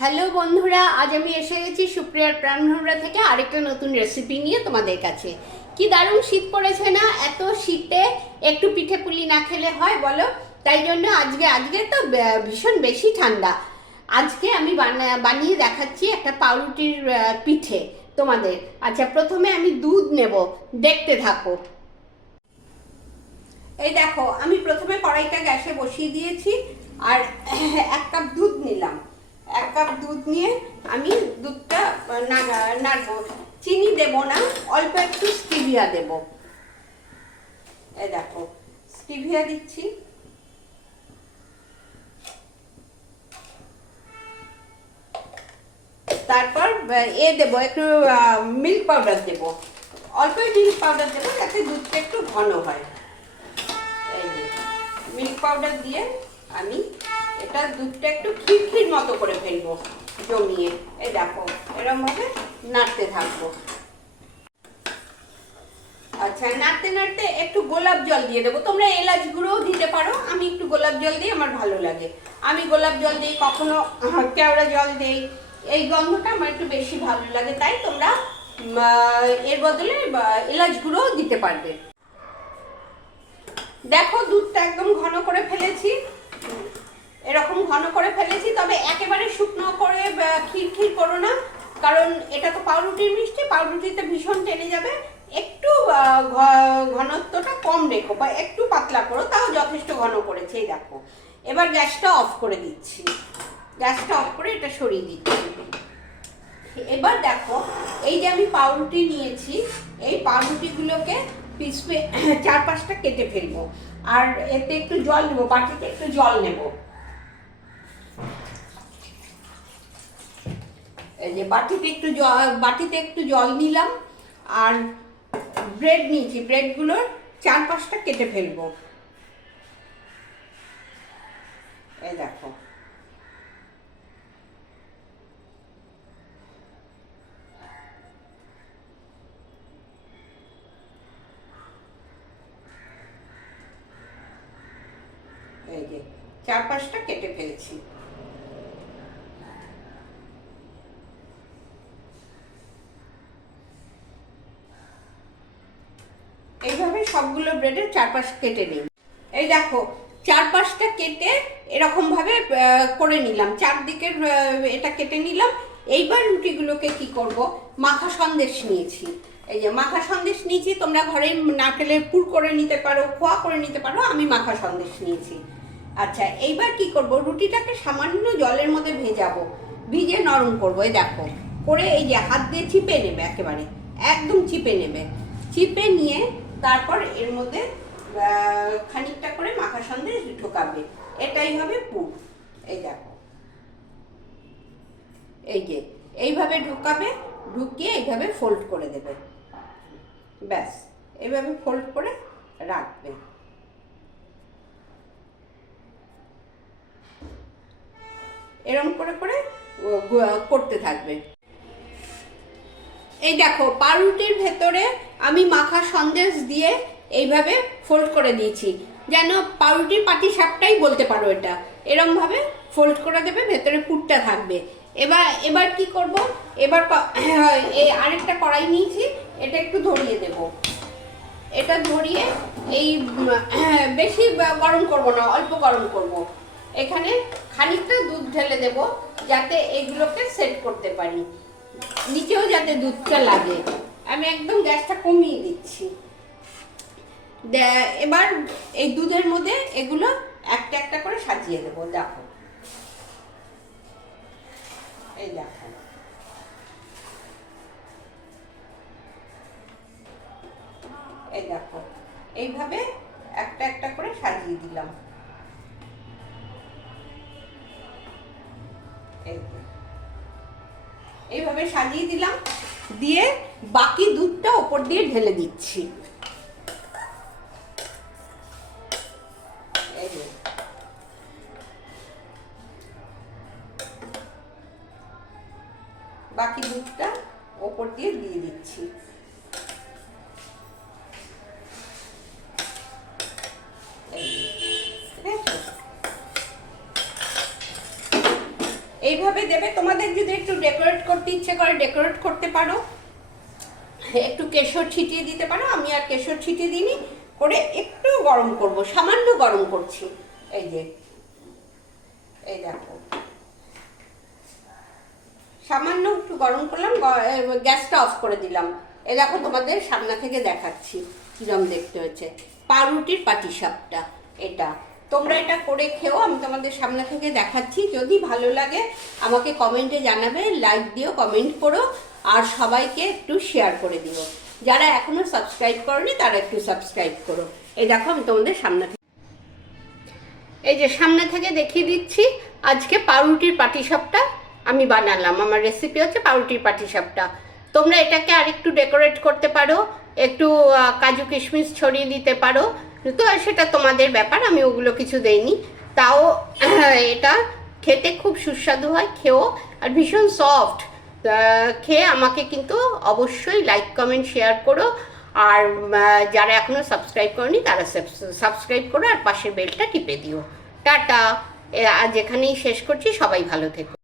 Hello বন্ধুরা, আজ আমি এসে গেছি সুপ্রিয়ার প্রাণভরা থেকে আরেকটা নতুন রেসিপি নিয়ে তোমাদের কাছে। কি দারুণ শীত পড়েছে না? এত শীতে একটু পিঠে পুলি না খেলে হয় বলো? তাই জন্য আজকে তো ভীষণ বেশি ঠান্ডা। আজকে আমি বানিয়ে দেখাচ্ছি একটা পাউরুটির পিঠে তোমাদের। আচ্ছা, প্রথমে আমি দুধ নেব, দেখতে থাকো। এই দেখো, আমি প্রথমে কড়াইটা গ্যাসে বসিয়ে দিয়েছি আর 1 কাপ দুধ নিলাম। 1 কাপ দুধ নিয়ে আমি দুধটা নাড়বো। চিনি দেব না, অল্প একটু স্টিভিয়া দেব। এই দেখো, স্টিভিয়া দিচ্ছি। তারপর দেব একটু মিল্ক পাউডার দেব, অল্প মিল্ক পাউডার দেবো যাতে দুধটা একটু ঘন হয়। এই যে মিল্ক পাউডার দিয়ে আমি এটা দুধটা একটু ক্ষীর মতো করে ফেলবো জমিয়ে। এই দেখো, এরকম ভাবে নাড়তে থাকবো। আচ্ছা, নাড়তে নাড়তে একটু গোলাপ জল দিয়ে দেবো। তোমরা এলাচ গুঁড়োও দিতে পারো, আমি একটু গোলাপ জল দিই, আমার ভালো লাগে। আমি গোলাপ জল দিই, কখনো কেওড়া জল দিই। এই গন্ধটা আমার একটু বেশি ভালো লাগে, তাই তোমরা এর বদলে এলাচ গুঁড়োও দিতে পারবে। দেখো, দুধটা একদম ঘন করে ফেলেছি, এরকম ঘন করে ফেলেছি। তবে একেবারে শুকনো করে ক্ষীর করো না, কারণ এটা তো পাউরুটির মিষ্টি, পাউরুটিতে ভীষণ টেনে যাবে। একটু ঘনত্বটা কম রেখো বা একটু পাতলা করো, তাও যথেষ্ট ঘন করেছে। এই দেখো, এবার গ্যাসটা অফ করে দিচ্ছি। গ্যাসটা অফ করে এটা সরিয়ে দিচ্ছি। এবার দেখো, এই যে আমি পাউরুটি নিয়েছি, এই পাউরুটিগুলোকে পিস 4-5টা কেটে ফেলবো। আর এতে একটু জল নেবো, বাটিতে একটু জল নেব। এই যে বাটিতে একটু জল নিলাম। আর ব্রেড নিয়েছি, ব্রেডগুলোর 4-5টা কেটে ফেলবো। এই দেখো, এই যে 4-5টা কেটে ফেলছি। এইভাবে সবগুলো ব্রেডের 4-5 কেটে নিই। এই দেখো, 4-5টা কেটে এরকম ভাবে করে নিলাম, চারদিকের এটা কেটে নিলাম। এইবার রুটিগুলোকে কি করব, মাখা সন্দেশ নিয়েছি। এই যে মাখা সন্দেশ নিয়েছি, তোমরা ঘরে নারকেলের পুর করে নিতে পারো, খোয়া করে নিতে পারো, আমি মাখা সন্দেশ নিয়েছি। আচ্ছা, এইবার কি করব, রুটিটাকে সামান্য জলের মধ্যে ভেজাবো, ভিজে নরম করবো। এই দেখো করে, এই যে হাত দিয়ে চিপে নেবে, একেবারে একদম চিপে নেবে। চিপে নিয়ে তারপর এর মধ্যে খানিকটা করে মাখা সন্দেশ ঢোকাবে। এটাই হবে পুর। এই দেখো, এই যে এইভাবে ঢোকাবে, ঢুকিয়ে এইভাবে ফোল্ড করে দেবে। ব্যাস, এইভাবে ফোল্ড করে রাখবে। এরকম করে করে করতে থাকবে। এই দেখো, পাউরুটির ভেতরে আমি মাখা সন্দেশ দিয়ে এইভাবে ফোল্ড করে দিয়েছি, যেন পাউরুটির পাটিসাপটাই বলতে পারো। এটা এরমভাবে ফোল্ড করে দেবে, ভেতরে পুরটা থাকবে। এবার কি করব, এবার এই আরেকটা কড়াই নিয়েছি, এটা একটু ধরিয়ে দেব। এটা ধরিয়ে এই বেশি গরম করব না, অল্প গরম করব। এখানে খানিকটা দুধ ঢেলে দেব, যাতে এগুলোকে সেট করতে পারি, নিচেও যাতে দুধটা লাগে। আমি একদম গ্যাসটা কমিয়ে দিচ্ছি। এবার এই দুধের মধ্যে এগুলো একটা একটা করে সাজিয়ে দেবো। দেখো, এই দেখো, এই দেখো, এইভাবে একটা একটা করে সাজিয়ে দিলাম। এইভাবে সাজিয়ে দিলাম, দিয়ে বাকি দুধটা ওপর দিয়ে ঢেলে দিচ্ছি। বাকি দুধটা ওপর দিয়ে দিচ্ছি। এইভাবে দেবে। তোমাদের যদি একটু ডেকোরেট করতে ইচ্ছে করে ডেকোরেট করতে পারো, একটু কেশর ছিটিয়ে দিতে পারো। আমি আর কেশর ছিটিয়ে দিইনি, করে একটু গরম করব, সামান্য গরম করছি। এই যে এই দেখো সামান্য একটু গরম করলাম, গ্যাসটা অফ করে দিলাম। এই দেখো তোমাদের সামনে থেকে দেখাচ্ছি কিরম দেখতে হয়েছে পাউরুটির পাটিসাপটা। এটা তোমরা এটা করে খেও, আমি তোমাদের সামনে থেকে দেখাচ্ছি। যদি ভালো লাগে আমাকে কমেন্টে জানাবে, লাইক দিও, কমেন্ট করো, আর সবাইকে একটু শেয়ার করে দিও। যারা এখনো সাবস্ক্রাইব করোনি তারা একটু সাবস্ক্রাইব করো। এই দেখো আমি তোমাদের সামনে থেকে, এই যে সামনে থেকে দেখিয়ে দিচ্ছি আজকে পাউরুটির পাটিসাপটা আমি বানালাম। আমার রেসিপি হচ্ছে পাউরুটির পাটিসাপটা। তোমরা এটাকে আরেকটু ডেকোরেট করতে পারো, একটু কাজু কিশমিশ ছড়িয়ে দিতে পারো, তো সেটা তোমাদের ব্যাপার, আমি ওগুলো কিছু দেইনি। তাও এটা খেতে খুব সুস্বাদু হয়, খেও, আর ভীষণ সফট। খেয়ে আমাকে কিন্তু অবশ্যই লাইক কমেন্ট শেয়ার করো। আর যারা এখনো সাবস্ক্রাইব করনি তারা সাবস্ক্রাইব করো, আর পাশের বেলটা টিপে দিও। টাটা, আজ এখানেই শেষ করছি, সবাই ভালো থেকো।